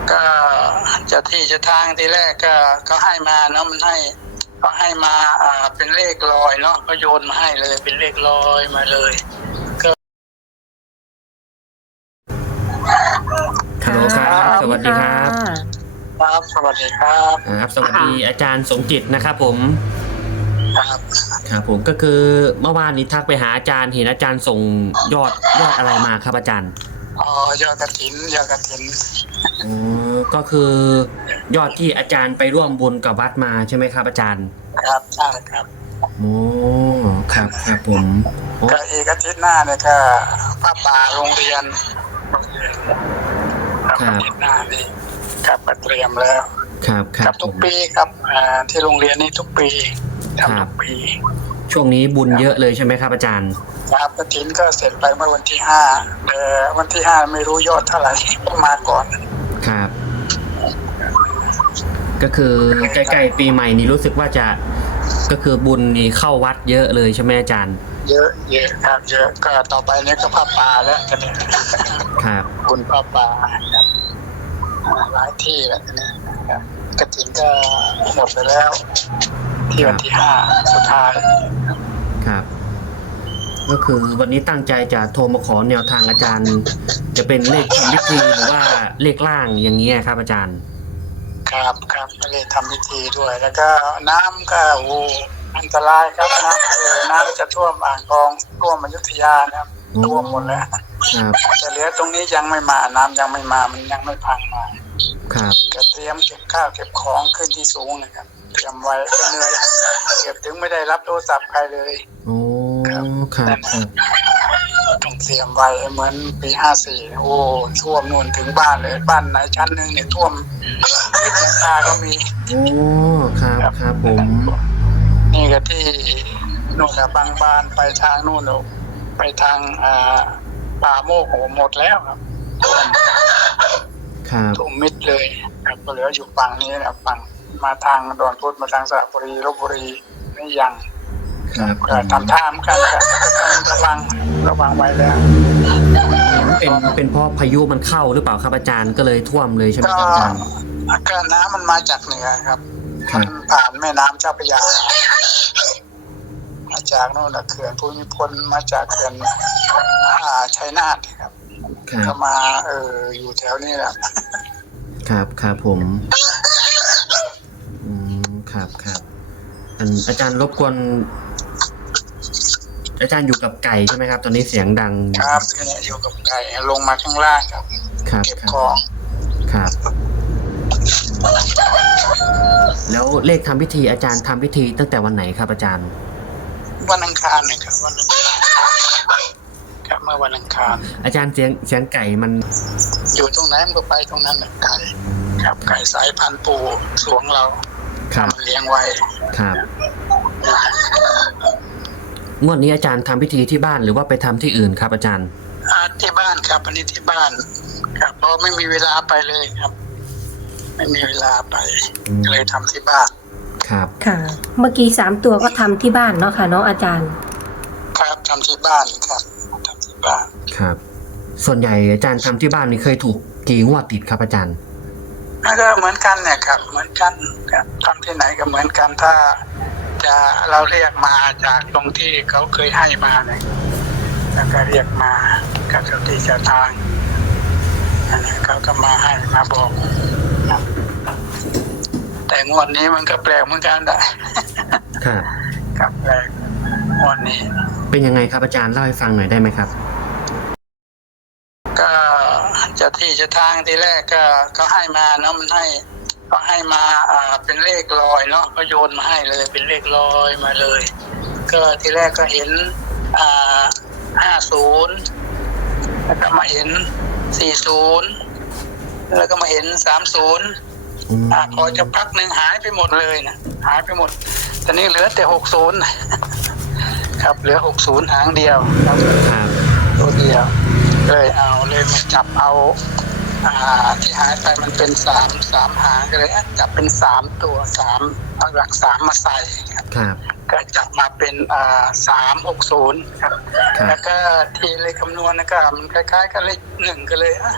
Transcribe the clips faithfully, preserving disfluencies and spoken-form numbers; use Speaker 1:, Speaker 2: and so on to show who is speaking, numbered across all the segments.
Speaker 1: ก็เจะที่เจะทางทีแรกก็ก็ให้มาเนาะมันให้ก็ให้มาอ่าเป็นเลขลอยเนาะก็โยนมาให้เลยเป็นเลขลอยมาเลยก็
Speaker 2: ฮัลโหลครับสวัสดีครับ
Speaker 1: ครับสวัสดีครับ
Speaker 2: ครับสวัสดีอาจารย์สมจิตนะครับผม
Speaker 1: ครับ
Speaker 2: ครับผมก็คือเมื่อวานนี้ทักไปหาอาจารย์เห็นอาจารย์ส่งยอดยอดอะไรมาครับอาจารย์
Speaker 1: อ๋อยอดกฐินยอดกฐิน
Speaker 2: อ๋อก็คือยอดที่อาจารย์ไปร่วมบุญกับวัดมาใช่ไหมครับอาจารย์
Speaker 1: ครับใช่ครับ
Speaker 2: โอ้ครับครับผม
Speaker 1: ก็อีกอาทิตย์หน้าเนี่ยก็ผ้าป่าโรงเรียนครับอาทิตย์หน้านี่ครับมาเตรียมแล้ว
Speaker 2: ครับครับ
Speaker 1: ทุกปีครับอ่าที่โรงเรียนนี่ทุกปีทำทุกปี
Speaker 2: ช่วงนี้บุญเยอะเลยใช่ไหมครับอาจารย์
Speaker 1: ครับกฐินก็เสร็จไปเมื่อวันที่ห้าแต่วันที่ห้าไม่รู้ยอดเท่าไหร่มาก่อน
Speaker 2: ครับก็คือใกล้ๆปีใหม่นี้รู้สึกว่าจะก็คือบุญนี่เข้าวัดเยอะเลยใช่ไหมอาจารย์
Speaker 1: เยอะเยอะครับเยอะก็ต่อไปนี้ก็ผ้าป่าแล้วกันเนี่ย
Speaker 2: ครับ
Speaker 1: บุญผ้าป่าหลายที่แล้วเนี่ยกฐินก็หมดไปแล้วที่วันที่ห้าสุดท้าย
Speaker 2: ครับก็คือวันนี้ตั้งใจจะโทรมาขอแนวทางอาจารย์จะเป็นเลขทำพิธีหรือว่าเลขล่างอย่างนี้ครับอาจารย์
Speaker 1: ครับครับไม่ได้ทำพิธีด้วยแล้วก็น้ำก็โอ้อันตรายครับน้ำน้ำจะท่วมอ่างทองท่วมอยุธยานะครับท่วมหมดแล้วแต่เหลือตรงนี้ยังไม่มาน้ำยังไม่มามันยังไม่พังมา
Speaker 2: ครับ
Speaker 1: ก็เตรียมเก็บข้าวเก็บของขึ้นที่สูงนะครับเตรียมไว้ก็เหนื่อยเก็บถึงไม่ได้รับโทรศัพท์ใครเลย
Speaker 2: โอ้ครับครับ
Speaker 1: ต้องเตรียมไว้เหมือนปีห้าสี่โอ้ท่วมนู่นถึงบ้านเลยบ้านไหนชั้นหนึ่งเนี่ยท่วมไม่ถึงคาก็มี
Speaker 2: โอ้ครับครับผม
Speaker 1: นี่ก็ที่นู่นอะบางบานไปทางนู่นไปทางอ่าป่าโมกโหหมดแล้วครับ
Speaker 2: ครับ
Speaker 1: ท่วมมิดเลยครับเหลืออยู่ฝั่งนี้นะฝั่งมาทางดอนพุธมาทางสระบุรีลพบุรีนี่ยัง
Speaker 2: ครับ
Speaker 1: ทำท่ามกันครับระวังระวังไว้แล้ว
Speaker 2: เป็นเป็นเพราะพายุมันเข้าหรือเปล่าครับอาจารย์ก็เลยท่วมเลยใช่ไหมครับอาจารย์
Speaker 1: ก็น้ำมันมาจากเหนือครับมันผ่านแม่น้ำเจ้าพระยามาจากโน่นเขื่อนภูมิพลมาจากเขื่อนชัยนาทครับก็มาเอออยู่แถวนี้แหละ
Speaker 2: ครับครับผมอืมครับครับอาจารย์รบกวนอาจารย์อยู่กับไก่ใช่ไหมครับตอนนี้เสียงดัง
Speaker 1: ครับอยู่กับไก่ลงมาข้างล่างครับ
Speaker 2: ครับ
Speaker 1: เก็บของ
Speaker 2: ครับแล้วเลขทำพิธีอาจารย์ทำพิธีตั้งแต่วันไหนครับอาจารย์
Speaker 1: วันอังคารนะครับวันอังคารครับเมื่อวันอังคาร
Speaker 2: อาจารย์เสียงเสียงไก่มัน
Speaker 1: อยู่ตรงไหนมันก็ไปตรงนั้นแหละไก่ครับไก่สายพันธุ์ปูสวงเรา
Speaker 2: ครับ
Speaker 1: เลี้ยงไว้
Speaker 2: ครับงวดนี้อาจารย์ทำพิธีที่บ้านหรือว่าไปทำที่อื่นครับอาจารย์
Speaker 1: ที่บ้านครับอันนี้ที่บ้านครับเพราะไม่มีเวลาไปเลยครับไม่มีเวลาไปเลยทำที่บ้าน
Speaker 2: ครับ
Speaker 3: ค่ะเมื่อกี้สามตัวก็ทำที่บ้านเนาะค่ะน้องอาจารย์
Speaker 1: ครับทำที่บ้านครับทำที่บ้าน
Speaker 2: ครับส่วนใหญ่อาจารย์ทำที่บ้านนี่เคยถูกกี่งวดติดครับอาจารย์
Speaker 1: ก็เหมือนกันเนี่ยครับเหมือนกันครับทำที่ไหนก็เหมือนกันถ้าจะเราเรียกมาจากตรงที่เขาเคยให้มาเนี่ยแล้วก็เรียกมากับเจ้าที่เจ้าทางอันนี้เขาก็มาให้มาบอกแต่งวดนี้มันก็แปลกเหมือนกันได้
Speaker 2: ครับ
Speaker 1: ครับแปลกงวดนี้
Speaker 2: เป็นยังไงครับอาจารย์เล่าให้ฟังหน่อยได้ไหมครับ
Speaker 1: ก็เจ้าที่เจ้าทางทีแรกก็ก็ให้มาเนาะมันให้ก็ให้มาอ่าเป็นเลขลอยเนาะก็โยนมาให้เลยเป็นเลขลอยมาเลยก็ทีแรกก็เห็นอ่าห้าศูนย์แล้วก็มาเห็นสี่ศูนย์แล้วก็มาเห็นสามศูนย์อ่าพอจะพักหนึ่งหายไปหมดเลยนะหายไปหมดตอนนี้เหลือแต่หกศูนย์ครับเหลือหกศูนย์หางเดียวครับตัวเดียวเลยเอาเลยมาจับเอาอ่าที่หายไปมันเป็นสามสามหางก็เลยจับเป็นสามตัวสามเอาหลักสามมาใส่
Speaker 2: ครับ
Speaker 1: ก็จับมาเป็นอ่าสามหกศูนย์ครับแล้วก็ที่เลขคำนวณนะครับมันคล้ายๆกับเลขหนึ่งก็เลยอ่ะ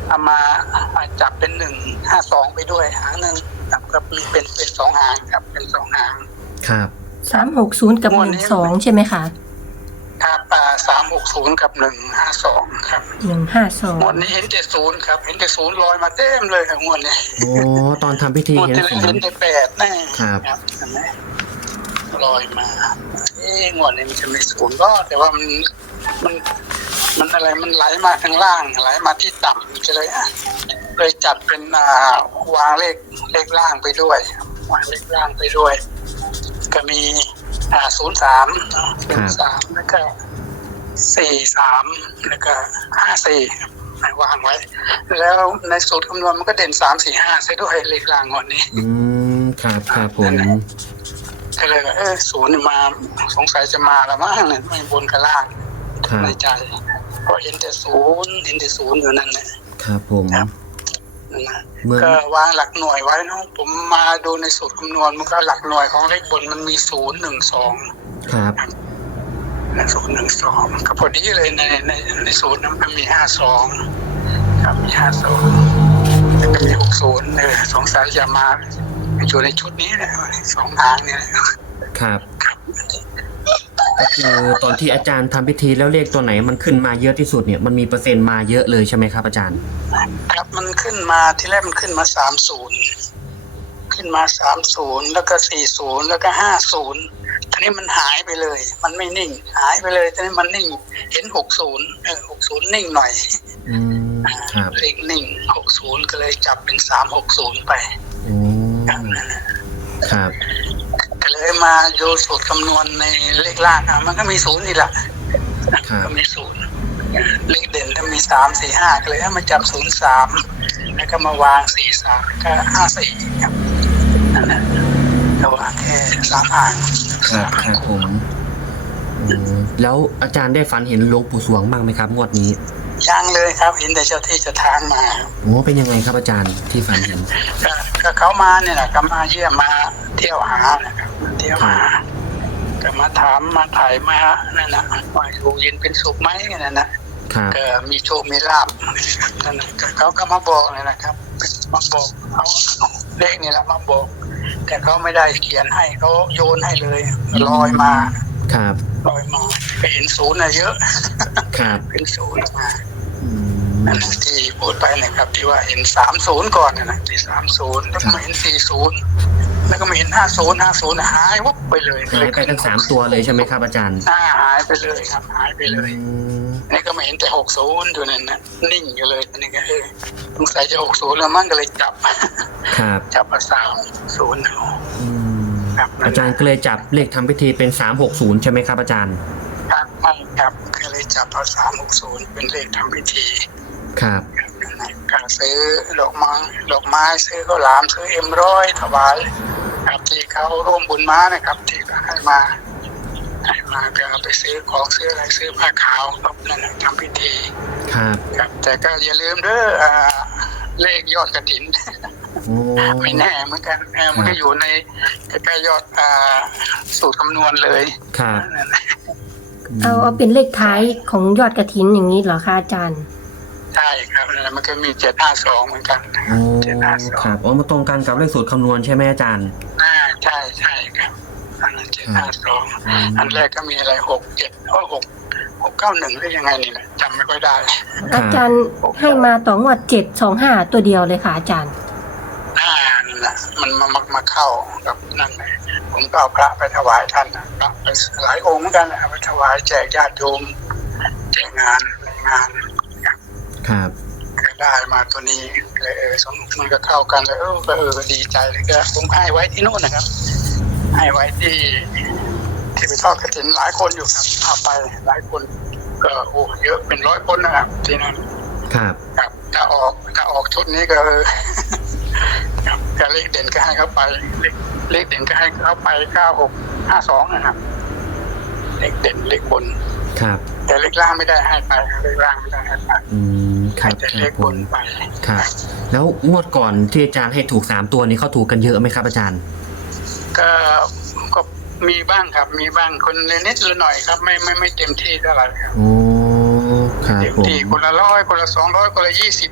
Speaker 1: เอามาจับเป็นหนึ่งห้าสองไปด้วยหางหนึ่งครับก็มีเป็นเป็นสองหางครับเป็นสองหาง
Speaker 2: ครับ
Speaker 3: สามหกศูนย์กับหนึ่งสองใช่ไหมคะ
Speaker 1: ครับอ่าสามหกศูนย์กับหนึ่งห้าสองครับ
Speaker 3: หนึ่งห้าสอง
Speaker 1: งวดนี้เห็นแต่ศูนย์ครับเห็นแต่ศูนย์ลอยมาเต็มเลยครับงวดนี้
Speaker 2: โอ้ตอนทำพิธี
Speaker 1: งวด
Speaker 2: เห็น
Speaker 1: ที่
Speaker 2: ศู
Speaker 1: เห็
Speaker 2: น
Speaker 1: น
Speaker 2: ย์
Speaker 1: แต่แปดแน่
Speaker 2: ครับ
Speaker 1: เห็นไหมลอยมาเอ๊ะงวดนี้มันจะไม่ศูนย์ก็แต่ว่ามันมันมันอะไรมันไหลมาข้างล่างไหลมาที่ต่ำจะเลยอ่ะเลยจัดเป็นอ่าวางเลขเลขล่างไปด้วยวางเลขล่างไปด้วย ก็มีอ่าศูนย์สามศูนย์สามแล้วก็สี่สามแล้วก็ห้าสี่วางไว้ แล้วในสูตรคำนวณมันก็เด่นสามสี่ห้าใช้ด้วยเลขล่างงวดนี้
Speaker 2: อืมครับครับผม
Speaker 1: ก็เลยว่าเออศูนย์มาสงสัยจะมาแล้วมั้งเนี่ยไม่บนกับล่าง
Speaker 2: ครับ
Speaker 1: ในใจเพราะเห็นแต่ศูนย์เห็นแต่ศูนย์อยู่นั่นแหละ
Speaker 2: ครับผม
Speaker 1: ครับ นั่นนะ
Speaker 2: เหมือน
Speaker 1: ก็วางหลักหน่วยไว้เนาะผมมาดูในสูตรคำนวณมันก็หลักหน่วยของเลขบนมันมีศูนย์หนึ่งสอง
Speaker 2: ครับ
Speaker 1: ศูนย์หนึ่งสองก็พอดีเลยในในในสูตรนั้นมันมีห้าสองครับมีห้าสองแล้วก็มีหกศูนย์เออสงสัยจะมาอยู่ในชุดนี้แหละสองทางเนี่ย
Speaker 2: ครับ
Speaker 1: ครับ
Speaker 2: ก็คือตอนที่อาจารย์ทำพิธีแล้วเลขตัวไหนมันขึ้นมาเยอะที่สุดเนี่ยมันมีเปอร์เซ็นต์มาเยอะเลยใช่ไหมครับอาจารย์
Speaker 1: ครับมันขึ้นมาที่แรกมันขึ้นมาสามศูนย์ขึ้นมาสามศูนย์แล้วก็สี่ศูนย์แล้วก็ห้าศูนย์ทีนี้มันหายไปเลย มันไม่นิ่ง หายไปเลยทีนี้มันนิ่ง เห็นหกศูนย์เออหกศูนย์นิ่งหน่อย
Speaker 2: อืมครับ
Speaker 1: เลขนิ่งหกศูนย์ก็เลยจับเป็นสามหกศูนย์ไป
Speaker 2: อืมครับ
Speaker 1: ก็เลยมาดูสูตรคำนวณในเลขล่างอ่ะมันก็มีศูนย์นี่แหละ
Speaker 2: ครับ
Speaker 1: ก็มีศูนย์เลขเด่นจะมีสามสี่ห้าก็เลยให้มาจับศูนย์สามแล้วก็มาวางสี่สามก็ห้าสี่ครับนั่นแหละแต่ว่าแค่สามอ่าง
Speaker 2: ครับครับผมอืมแล้วอาจารย์ได้ฝันเห็นหลวงปู่สวงบ้างไหมครับงวดนี้
Speaker 1: ยังเลยครับเห็นแต่เจ้าที่เจ้าทางมาครับ
Speaker 2: โอ้เป็นยังไงครับอาจารย์ที่ฝันเห็น
Speaker 1: ก็ก็เขามาเนี่ยแหละก็มาเยี่ยมมาเที่ยวหานะครับมาเที่ยวหาก็มาถามมาถ่ายมานั่นนะว่าอยู่เย็นเป็นสุขไหมนั่นนะครับ ก็มีโชคมีลาภนั่นนะก็เขาก็มาบอกเลยนะครับมาบอกเขาเลขนี่แหละมาบอก แต่เขาไม่ได้เขียนให้เขาโยนให้เลยลอยมา
Speaker 2: ครับ
Speaker 1: ลอยมาไปเห็นศูนย์นะเยอะ
Speaker 2: ครับ
Speaker 1: เป็นศูนย์มา
Speaker 2: อืม
Speaker 1: นั่นนะที่พูดไปนะครับ ที่ว่าเห็นสามศูนย์ก่อนนะนะที่สามศูนย์แล้วก็มาเห็นสี่ศูนย์แล้วก็มาเห็นห้าศูนย์ห้าศูนย์หายวับไปเลย
Speaker 2: หายไปทั้งสามตัวเลยใช่ไหมครับอาจารย์
Speaker 1: หน้าหายไปเลยครับหายไปเลย
Speaker 2: อืม
Speaker 1: นี่ก็มาเห็นแต่หกศูนย์อยู่นั่นนะนิ่งอยู่เลยอันนี้ก็เออสงสัยจะหกศูนย์แล้วมั้งก็เลยจับ
Speaker 2: ครับ
Speaker 1: จับมาสามศูนย์เอา
Speaker 2: อืม
Speaker 1: ครับ
Speaker 2: อาจารย์ก็เลยจับเลขทำพิธีเป็นสามหกศูนย์ใช่ไหมครับอาจารย์
Speaker 1: ครับไม่ครับก็เลยจับเอาสามหกศูนย์เป็นเลขทำพิธี
Speaker 2: ครับ
Speaker 1: การซื้อดอกไม้ดอกไม้ซื้อข้าวหลามซื้อเอ็มร้อยถวายครับที่เขาร่วมบุญมานะครับ ที่เขาให้มาให้มาก็เอาไปซื้อของซื้ออะไรซื้อผ้าขาวครับนั่นนะทำพิธี
Speaker 2: ครับ
Speaker 1: ครับแต่ก็อย่าลืมเด้ออ่าเลขยอดกฐิน
Speaker 2: โอ้
Speaker 1: ไม่แน่เหมือนกันเออมันก็อยู่ในใกล้ๆยอดอ่าสูตรคำนวณเลย
Speaker 2: ครับ
Speaker 1: นั่นนะ
Speaker 3: เอาเอาเป็นเลขท้ายของยอดกระถินอย่างนี้เหรอคะอาจารย์
Speaker 1: ใช่ครับนั่นนะมันก็มีเจ็ดห้าสองเหมือนกัน
Speaker 2: โอ้
Speaker 1: เจ็ดห้าสอง
Speaker 2: ครับอ๋อมาตรงกันกับเลขสูตรคำนวณใช่ไหมอาจารย์
Speaker 1: อ่าใช่ใช่ครับอันนั้นเจ็ดห้าสอง
Speaker 2: อืม
Speaker 1: อันแรกก็มีอะไรหกเจ็ดโอ้หกหกเก้าหนึ่งหรือยังไงนี่แหละจำไม่ค่อยได้
Speaker 3: อาจารย์ให้มาต่องวดเจ็ดสองห้าตัวเดียวเลยค่ะอาจารย์
Speaker 1: อ่านั่นแหละมันมามามาเข้ากับนั่นเลยผมก็เอาพระไปถวายท่านนะพระไปหลายองค์เหมือนกันนะเอาไปถวายแจกญาติโยมแจกงานในงานครับ
Speaker 2: ครับ
Speaker 1: ก็ได้มาตัวนี้เลยเออสมมันก็เข้ากันเลยเออก็เออก็ดีใจเลยก็ผมให้ไว้ที่นู่นนะครับ ให้ไว้ที่ที่ไปทอดกฐินหลายคนอยู่ครับเอาไปหลายคนก็โอ้เยอะเป็นร้อยคนนะครับที่นั่น
Speaker 2: ครับ
Speaker 1: ครับถ้าออกถ้าออกชุดนี้ก็เออ ครับก็เลขเด่นก็ให้เขาไปเลขเลขเด่นก็ให้เขาไปเก้าหกห้าสองนะครับเลขเด่นเลขบน
Speaker 2: ครับ
Speaker 1: แต่เลขล่างไม่ได้ให้ไปเลขล่างไม่ได้ให้ไป
Speaker 2: อืมค
Speaker 1: ให้
Speaker 2: รับ
Speaker 1: แต่
Speaker 2: ค
Speaker 1: เล
Speaker 2: รับ
Speaker 1: ข
Speaker 2: ผ
Speaker 1: บ
Speaker 2: ม
Speaker 1: นไป
Speaker 2: ครับ แล้วงวดก่อนที่อาจารย์ให้ถูกสามตัวนี้เขาถูกกันเยอะไหมครับอาจารย์
Speaker 1: ก็ก็มีบ้างครับ มีบ้างคนนิดๆหน่อยครับ ไม่ไม่ไม่เต็มที่เท่าไหร่ครับ
Speaker 2: โอ้ครับ
Speaker 1: เต็ม
Speaker 2: ผม
Speaker 1: ที่คนละร้อยคนละสองร้อยคนละยี่สิบ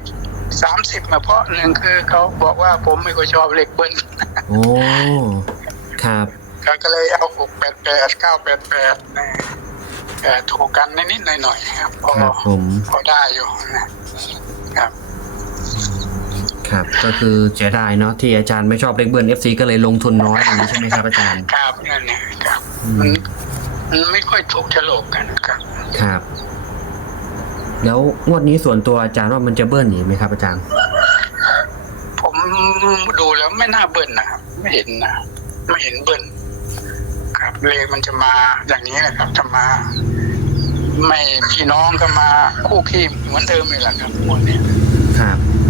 Speaker 1: สามสิบมาเพราะหนึ่งคือเขาบอกว่าผมไม่ค่อยชอบเลขเบิ้ล
Speaker 2: โอ้ครับ
Speaker 1: เขาก็เลยเอาหกแปดแปดเก้าแปดแปดนะเอ่อถูกกันนิดๆหน่อยๆครับพอ
Speaker 2: ครับผม
Speaker 1: พอได้อยู่นะครับ
Speaker 2: ครับก็คือเสียดายเนาะที่อาจารย์ไม่ชอบเลขเบิร์น เอฟ ซี ก็เลยลงทุนน้อยอย่างนี้ใช่ไหมครับอาจารย์
Speaker 1: ครับนั่นเนี่ยครับ
Speaker 2: อื
Speaker 1: มัน
Speaker 2: ม
Speaker 1: มันไม่ค่อยถูกโฉลกกันครับ
Speaker 2: ครับ แล้วงวดนี้ส่วนตัวอาจารย์ว่ามันจะเบิ้ลอีกไหมครับอาจารย์
Speaker 1: ผมดูแล้วไม่น่าเบิ้ลนะครับไม่เห็นนะไม่เห็นเบิ้ลครับเลขมันจะมาอย่างนี้แหละครับจะมา ไม่พี่น้องก็มาคู่ขี้เหมือนเดิมเลยแหละครับหมดเนี่ย
Speaker 2: ครับ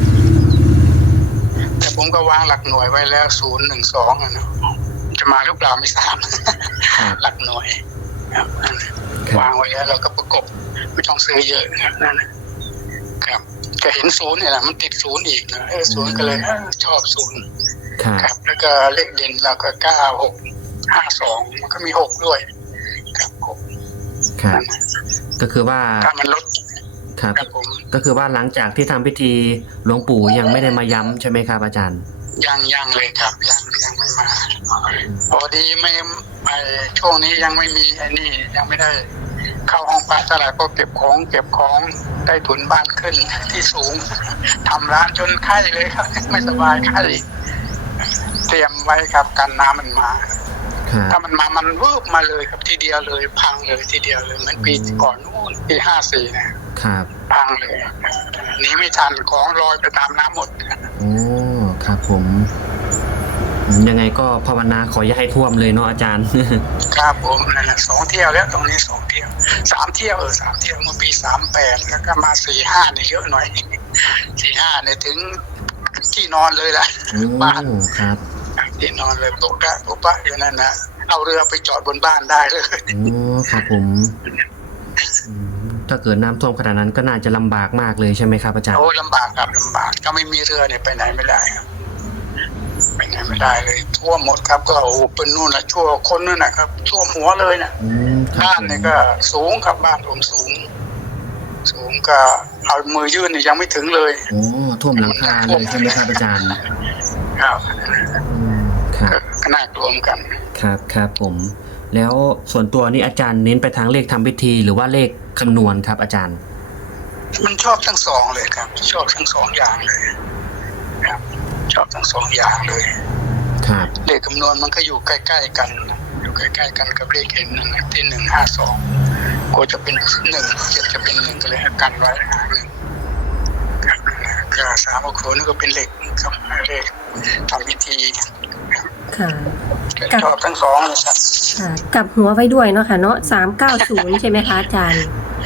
Speaker 1: แต่ผมก็วางหลักหน่วยไว้แล้วศูนย์หนึ่งสองนะจะมาหรือเปล่าไม่ทราบ
Speaker 2: ครับ
Speaker 1: หลักหน่วยครับนั่นน่ะ
Speaker 2: ครับ
Speaker 1: วางไว้แล้วเราก็ประกบไม่ต้องซื้อเยอะครับนั่นนะครับก็เห็นศูนย์เนี่ยแหละมันติดศูนย์อีกนะเออศูนย์ก็เลยเออชอบศูนย์
Speaker 2: ครับ
Speaker 1: ครับ แล้วก็เลขเด่นเราก็เก้าหกห้าสองมันก็มีหกด้วยครับหก
Speaker 2: ครับ
Speaker 1: นั่นน่ะ
Speaker 2: ก็คือว่า
Speaker 1: ถ้ามันลด
Speaker 2: ครับ
Speaker 1: ครับผม
Speaker 2: ก็คือว่าหลังจากที่ทำพิธีหลวงปู่ยังไม่ได้มาย้ำใช่ไหมครับอาจารย์
Speaker 1: ยังยังเลยครับยังยังไม่มา พอดีไม่ไอช่วงนี้ยังไม่มีไอ้นี่ยังไม่ได้เข้าห้องพระเท่าไหร่ก็เก็บของเก็บของได้ถุนบ้านขึ้นที่สูงทำร้านจนไข้เลยครับ ไม่สบายไข้เตรียมไว้ครับกันน้ำมันมา
Speaker 2: ครับ
Speaker 1: ถ้ามันมามันวืบมาเลยครับทีเดียวเลยพังเลยทีเดียวเลยเหมือนปีก่อนนู้นปีห้าสี่นะครับ พังเลยหนีไม่ทันของลอยไปตามน้ำหมด
Speaker 2: โอ้ครับผมอืมยังไงก็ภาวนาขออย่าให้ท่วมเลยเนาะอาจารย์
Speaker 1: ครับผมนั่นแหละสองเที่ยวแล้วตรงนี้สองเที่ยวสามเที่ยวเออสามเที่ยวเมื่อปีสามแปดแล้วก็มาสี่ห้าเนี่ยเยอะหน่อยสี่ห้าเนี่ยถึงที่นอนเลยล่ะ
Speaker 2: โอ้
Speaker 1: บ้าน
Speaker 2: ครับ
Speaker 1: ที่นอนเลยปุ๊บกะปุ๊บปะอยู่นั่นนะเอาเรือไปจอดบนบ้านได้เลย
Speaker 2: โอ้ครับผมอืมถ้าเกิดน้ำท่วมขนาดนั้นก็น่าจะลำบากมากเลยใช่ไหมครับอาจารย์
Speaker 1: โอ้ลำบากครับลำบากก็ไม่มีเรือเนี่ยไปไหนไม่ได้ครับไปไหนไม่ได้เลยท่วมหมดครับก็โอ้โหเป็นนู่นนะชั่วคนนู่นนะครับท่วมหัวเลยนะ
Speaker 2: อืมครับ
Speaker 1: บ้านเนี่ยก็สูงครับบ้านผมสูง สูงก็เอามือยื่นเนี่ยยังไม่ถึงเลย
Speaker 2: โอ้ท่วมหลังคาเลยใช่ไหมครับอาจารย์
Speaker 1: ครับ
Speaker 2: อืมครับ
Speaker 1: ก็ก็น่ากลัวเหมือนกัน
Speaker 2: ครับครับผม แล้วส่วนตัวนี้อาจารย์เน้นไปทางเลขทำพิธีหรือว่าเลขคำนวณครับอาจารย์
Speaker 1: มันชอบทั้งสองเลยครับ ชอบทั้งสองอย่างเลยครับ ชอบทั้งสองอย่างเลย
Speaker 2: ครับ
Speaker 1: เลขคำนวณมันก็อยู่ใกล้ๆกันนะอยู่ใกล้ๆกันกับเลขเห็นนั่นนะที่หนึ่งห้าสองก็จะเป็นหนึ่งจะจะเป็นหนึ่งก็เลยให้กันไว้หาหนึ่งครับก็สามโคนี่ก็เป็นเลขครับเลขทำพิธี
Speaker 3: ค่ะ
Speaker 1: ชอบทั้งสองเลยครับ
Speaker 3: ค่ะกลับหัวไว้ด้วยเนาะค่ะเนาะสามเก้าศูนย์ใช่ไหมคะอาจารย์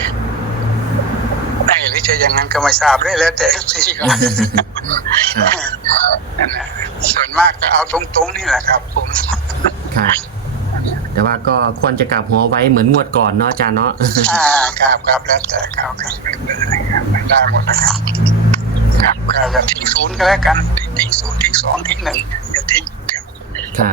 Speaker 1: ไอ้หรือจะอย่างนั้นก็ไม่ทราบเลยแล้วแต่สี่ก็
Speaker 2: ครับ
Speaker 1: นั่นแหละส่วนมากก็เอาตรงๆนี่แหละครับผม
Speaker 2: ครับแต่ว่าก็ควรจะกลับหัวไว้เหมือนงวดก่อนเนาะอาจารย์เนาะ
Speaker 1: อ่าครับครับแล้วแต่เขาครับครับได้หมดนะครับครับก็จะทิ้งศูนย์ก็แล้วกันทิ้งศูนย์ทิ้งสองทิ้งหนึ่งอย่าทิ้งครับ
Speaker 2: ครับ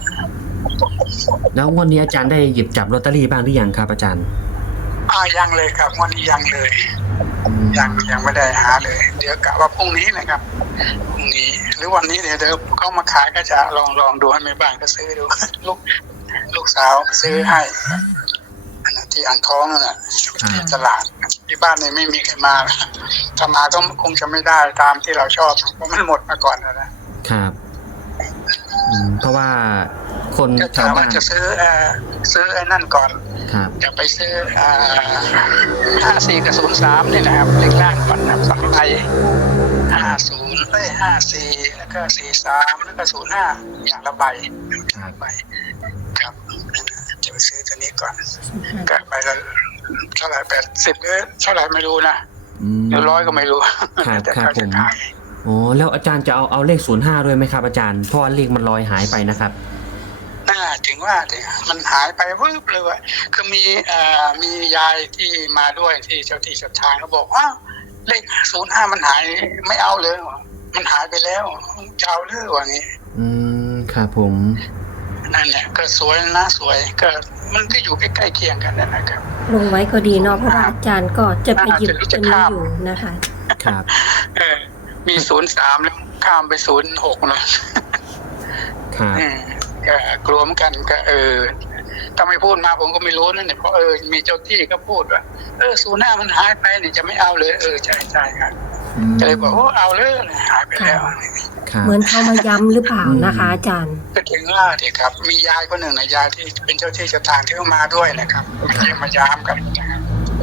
Speaker 2: แล้วงวดนี้อาจารย์ได้หยิบจับลอตเตอรี่บ้างหรือยังครับอาจารย์
Speaker 1: อ่ายังเลยครับวันนี้ยังเลย
Speaker 2: อืม
Speaker 1: ยังยังไม่ได้หาเลย เดี๋ยวกะว่าพรุ่งนี้นะครับพรุ่งนี้หรือวันนี้เดี๋ยวเดี๋ยวเขามาขายก็จะลองลองดูให้แม่บ้านก็ซื้อดู ลูกลูกสาวซื้อให้อันนั้นที่อ่างทองนั่นแหละที่ตลาดที่บ้านเนี่ยไม่มีใครมาถ้ามาก็คงจะไม่ได้ตามที่เราชอบเพราะมันหมดมาก่อนแล้วนะครับ
Speaker 2: อืมเพราะว่าคน
Speaker 1: ก็
Speaker 2: แถ
Speaker 1: ถาว ม
Speaker 2: บ้า
Speaker 1: ว่าน จะซื้อเอ่อซื้อไอ้นั่นก่อน
Speaker 2: ครับ
Speaker 1: จะไปซื้ออ่าห้าสี่กับศูนย์สามนี่นะครับเลขล่างก่อนนะครับสามใบห้าศูนย์ได้ห้าสี่แล้วก็สี่สามแล้วก็ศูนย์ห้าอย่างละใบใบครับจะไปซื้อตัวนี้ก่อนก็ใบละเท่าไหร่แปดสิบหรือเท่าไหร่ไม่รู้นะ
Speaker 2: อืม
Speaker 1: หรือร้อยก็ไม่รู้
Speaker 2: ครับ
Speaker 1: แต่
Speaker 2: ครับ
Speaker 1: เขา
Speaker 2: ผ
Speaker 1: จะ
Speaker 2: ม
Speaker 1: ขาย
Speaker 2: โอ้แล้วอาจารย์จะเอาเอาเลขศูนย์ห้าด้วยไหมครับอาจารย์เพราะว่าเลขมันลอยหายไปนะครับ
Speaker 1: น่าถึงว่าถึงมันหายไปวืบเลยว่าคือมีเอ่อมียายที่มาด้วยที่เจ้าที่เจ้าทางเขาบอกว่าเลขศูนย์ห้ามันหายไม่เอาเลยมันหายไปแล้วจะเอาเรื่องว่างี้
Speaker 2: อืมครับผม
Speaker 1: นั่นแหละก็สวยนะสวยก็มันก็อยู่ใกล้ๆเคียงกันนั่นนะครับ
Speaker 3: ลงไว้ก็ดีเนาะเพราะว่าอาจารย์ก็จะไปหยิบตัวนี้อยู่นะคะ
Speaker 2: ครับ
Speaker 1: เออมีศูนย์สามแล้วข้ามไปศูนย์หกนะครับ อืมก็กลัวเหมือนกันก็เออถ้าไม่พูดมาผมก็ไม่รู้นั่นเนี่ยเพราะเออมีเจ้าที่ก็พูดว่าเออศูนย์หน้ามันหายไปเนี่ยจะไม่เอาเลยเออใช่ใช่ครับ
Speaker 3: อืม
Speaker 1: ก็เลยบอกโอ้เอาเลยหายไปแล้ว
Speaker 2: ครับ
Speaker 3: เหมือนเขามาย้ำหรือเปล่านะคะอาจารย์
Speaker 1: ก็ถึงว่าเด็กครับ มียายคนหนึ่งนะยายที่เป็นเจ้าที่เจ้าทางที่เข้ามาด้วยนะครับมาเยี่ยมมายามกันนะครับ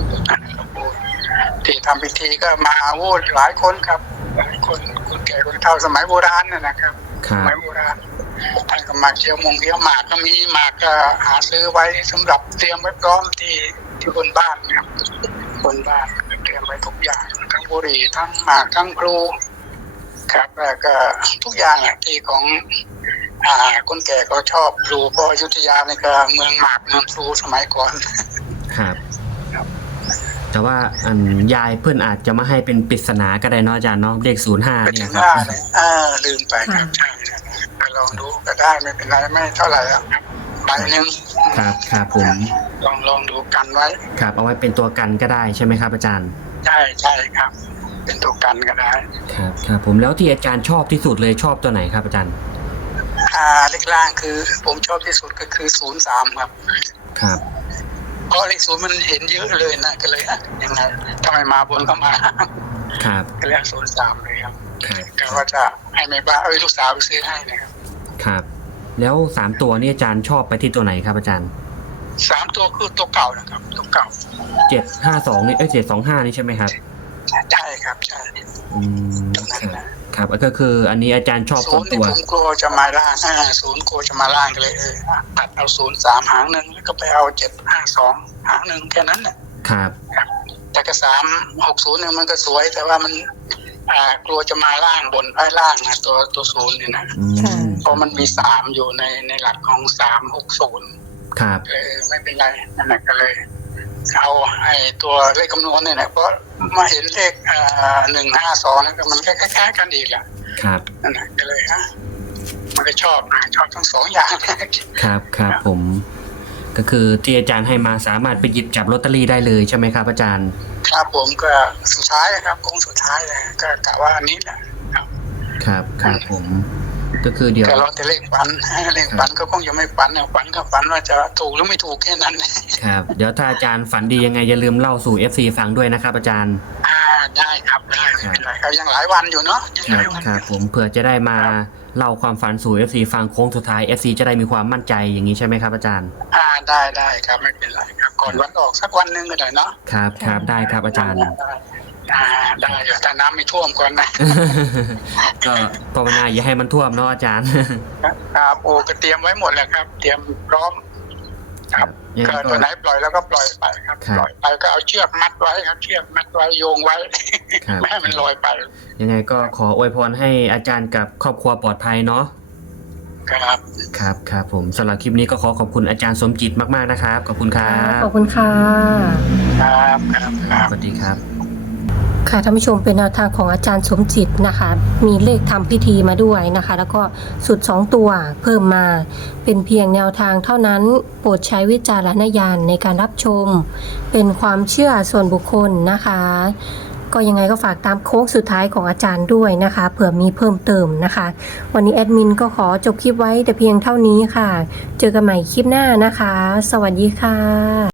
Speaker 1: ที่ทำพิธีก็มาโอ้หลายคนครับหลายคนคนแก่คนเฒ่าสมัยโบราณน่ะนะครับ
Speaker 2: ครั
Speaker 1: ส
Speaker 2: บ
Speaker 1: มัยโบราณท่านก็มาเคี้ยวมงเคี้ยวหมากก็มีหมากก็หาซื้อไว้สำหรับเตรียมไว้พร้อมที่ที่บนบ้านครับบนบ้านเตรียมไว้ทุกอย่างทั้งบุหรี่ทั้งหมากทั้งพลูครับแล้วก็ทุกอย่างอ่ะที่ของอ่าคนแก่ก็ชอบพลูเพราะอยุธยาเนี่ยก็เมืองหมากเมืองพลูสมัยก่อน
Speaker 2: ครับ แต่ว่าอันยายเพื่อนอาจจะมาให้เป็นปริศนาก็ได้เนาะอาจารย์เนาะเลขศูนย์ห้า
Speaker 1: ก็
Speaker 2: เนี่
Speaker 1: ถึ
Speaker 2: ย
Speaker 1: ง
Speaker 2: ครับ
Speaker 1: ว่าเลยอ่าลืมไปครับใช่ครับไปลองดูก็ได้ไม่เป็นไรไม่เท่าไหร่หรอกครับใบหนึ่ง
Speaker 2: ครับครับผม
Speaker 1: ลองลองดูกันไว้
Speaker 2: ครับเอาไว้เป็นตัวกันก็ได้ใช่ไหมครับอาจารย์
Speaker 1: ใช่ใช่ครับ เป็นตัวกันก็ได้
Speaker 2: ครับครับผมแล้วที่อาจารย์ชอบที่สุดเลยชอบตัวไหนครับอาจารย์
Speaker 1: อ่าเลขล่างคือผมชอบที่สุดก็คือศูนย์สามครับ
Speaker 2: ครับ
Speaker 1: เพราะเลขศูนย์มันเห็นเยอะเลยนะก็เลยอ่ะยังไงทำไมมาบนก็มา
Speaker 2: ครับ
Speaker 1: ก็เรียกศูนย์สามเลยครับ
Speaker 2: ครับ
Speaker 1: ก็ว่าจะให้แม่บ้านเอ้ยลูกสาวไปซื้อให้นะครับ
Speaker 2: ครับแล้วสามตัวนี่อาจารย์ชอบไปที่ตัวไหนครับอาจารย์
Speaker 1: สามตัวคือตัวเก่านะครับตัวเก่า
Speaker 2: เจ็ดห้าสองนี่เอ้ยเจ็ดสองห้านี่ใช่ไหมครับ
Speaker 1: ใช่ครับใช่
Speaker 2: อืม
Speaker 1: ตรง
Speaker 2: ค
Speaker 1: นั้น
Speaker 2: รับ
Speaker 1: นะครับ
Speaker 2: ก็คืออันนี้อาจารย์ชอบส
Speaker 1: ศู
Speaker 2: อง
Speaker 1: นย์
Speaker 2: ตั
Speaker 1: ที่
Speaker 2: ว
Speaker 1: ผมกลัวจะมาล่างอ่าศูนย์กลัวจะมาล่างก็เลยเออตัดเอาศูนย์สามหางหนึ่งแล้วก็ไปเอาเจ็ดห้าสองหางหนึ่งแค่นั้นแหละ
Speaker 2: ครับ
Speaker 1: แต่ก็สามหกศูนย์เนี่ยมันก็สวยแต่ว่ามันอ่ากลัวจะมาล่างบนไอ้ล่างนะตัวตัวศูนย์เนี่ยนะ
Speaker 2: อืม
Speaker 1: เพราะมันมีสามอยู่ในในหลักของสามหกศูนย์
Speaker 2: ครับ
Speaker 1: เออไม่เป็นไรนั่นแหละก็เลย เอาไอ้ตัวเลขคำนวณเนี่ยนะเพราะมาเห็นเลขอ่าหนึ่งห้าสองนี่ก็มันคล้ายๆกันอีกแหละ
Speaker 2: ครับ
Speaker 1: นั่นแหละก็เลยฮะมันก็ชอบนะชอบทั้งสองอย่าง
Speaker 2: ครับครับผม ก็คือที่อาจารย์ให้มาสามารถไปหยิบจับลอตเตอรี่ได้เลยใช่ไหมครับอาจารย์
Speaker 1: ครับผมก็สุดท้ายครับโค้งสุดท้ายเลยก็กะว่าอันนี้แหละครับ
Speaker 2: ครับครับผม ก็คือเดี๋ยว
Speaker 1: แต่เราจะเลขฝันเลขฝันก็คงยังไม่ฝันนะฝันก็ฝันว่าจะถูกหรือไม่ถูกแค่นั้น
Speaker 2: ครับเดี๋ยวถ้าอาจารย์ฝันดียังไงอย่าลืมเล่าสู่ เอฟ ซี ฟังด้วยนะครับอาจารย์
Speaker 1: อ่าได้ครับได้ไม่เป็นไรครับยังหลายวันอยู่เนาะยัง
Speaker 2: ค
Speaker 1: ห
Speaker 2: รั
Speaker 1: ลา
Speaker 2: บ
Speaker 1: ยวัน
Speaker 2: ครับผมเผื่อจะได้มาเล่าความฝันสู่ เอฟ ซี ฟังโค้งสุดท้าย เอฟ ซี จะได้มีความมั่นใจอย่างนี้ใช่ไหมครับอาจารย์
Speaker 1: อ่าได้ได้ครับไม่เป็นไรครับก่อนวันออกสักวันหนึงก็ได้เนาะ
Speaker 2: ครับครับได้ครับอาจารย์
Speaker 1: ได้อ่าได้อยู่แต่น้ำไม่ท่วมก่อนนะ
Speaker 2: ก็ภาวนาอย่าให้มันท่วมเนาะอาจารย์
Speaker 1: ครับโอ้ก็เตรียมไว้หมดแล้วครับ เตรียมพร้อมครับ
Speaker 2: ยังไง
Speaker 1: ก็
Speaker 2: ก็
Speaker 1: ตัวไหนปล่อยแล้วก็ปล่อยไปครับ
Speaker 2: ครับ
Speaker 1: ปล่อยไปก็เอาเชือกมัดไว้ครับ เชือกมัดไว้โยงไว้
Speaker 2: ครับ
Speaker 1: ไม่ให้มันลอยไป
Speaker 2: ยังไงก็ขออวยพรให้อาจารย์กับครอบครัวปลอดภัยเนาะ
Speaker 1: ครับ
Speaker 2: ครับครับผมสำหรับคลิปนี้ก็ขอขอบคุณอาจารย์สมจิตมากๆนะครับขอบคุณครับ
Speaker 3: ขอบคุณค่ะ
Speaker 1: ครับครับครับ
Speaker 2: สวัสดีครับ
Speaker 3: ค่ะท่านผู้ชมเป็นแนวทางของอาจารย์สมจิตนะคะ มีเลขทำพิธีมาด้วยนะคะ แล้วก็สุดสองตัวเพิ่มมาเป็นเพียงแนวทางเท่านั้นโปรดใช้วิจารณญาณในการรับชม เป็นความเชื่อส่วนบุคคลนะคะ ก็ยังไงก็ฝากตามโค้งสุดท้ายของอาจารย์ด้วยนะคะเผื่อมีเพิ่มเติมนะคะ วันนี้แอดมินก็ขอจบคลิปไว้แต่เพียงเท่านี้ค่ะ เจอกันใหม่คลิปหน้านะคะ สวัสดีค่ะ